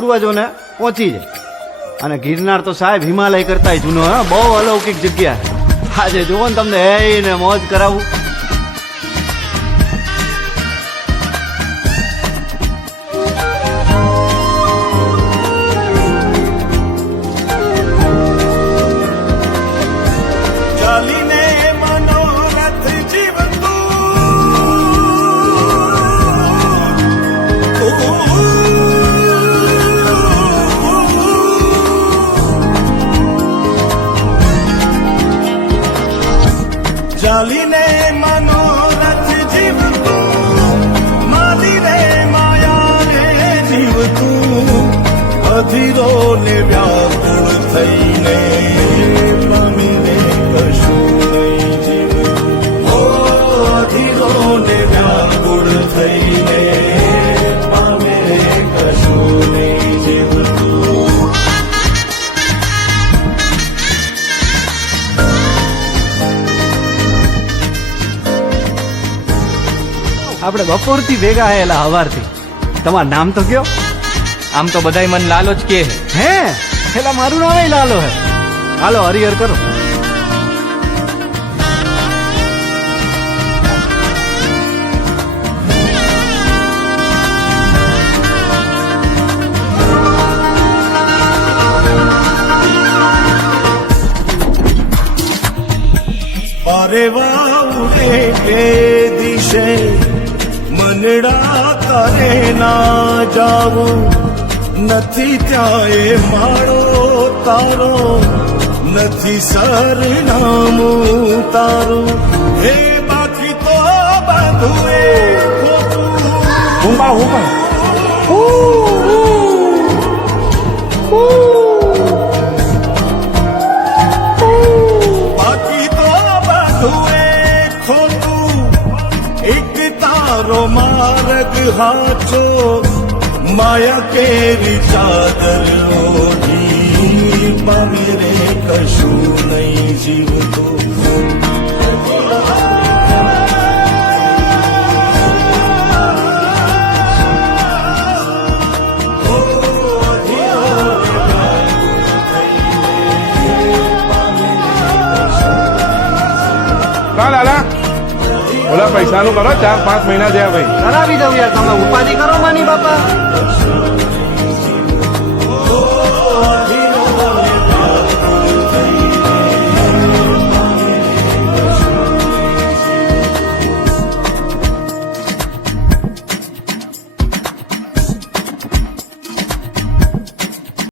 પૂર્વજોને પહોંચી જાય. અને ગિરનાર તો સાહેબ હિમાલય કરતા જૂનો, હા, બહુ અલૌકિક જગ્યા. આજે જુઓ ને તમને ને મોજ કરાવું. ચાલીને મનોરથ જીવતું, માલીને માયા રે જીવતું, અધીરો ને વ્યાકુળ થઈને પામીને કશું નહીં જીવતું. ઓ અધીરો ને વ્યાકુળ થઈને પામીને કશું નહીં જીવતું. આપણે બપોરથી ભેગા હેલા હવારથી. તમારું નામ તો કયો? આમ તો બધાય મન લાલો જ કે હે પેલા મારું નામ લાલો હે. હાલો હરિહર કરો. અરે વાઉરે કે દિશે મનડા કરે ના જાવું, નથી ત્યાં એ માળો તારો, નથી સરનામું તારું. હે બાકી તો બધું એ ખોટું. બાકી તો બધું એ ખોટું, એક તારો માર્ગ હાચો, માયા કેરી ચાદર ઓઢી પામી રે કશું નહીં જીવતું. લાલા ઓલા પૈસાનું કરો, 4-5 મહિના થયા ભાઈ. કરાવી દઉં યાર, તમે ઉપાધિ કરો માની બાપા.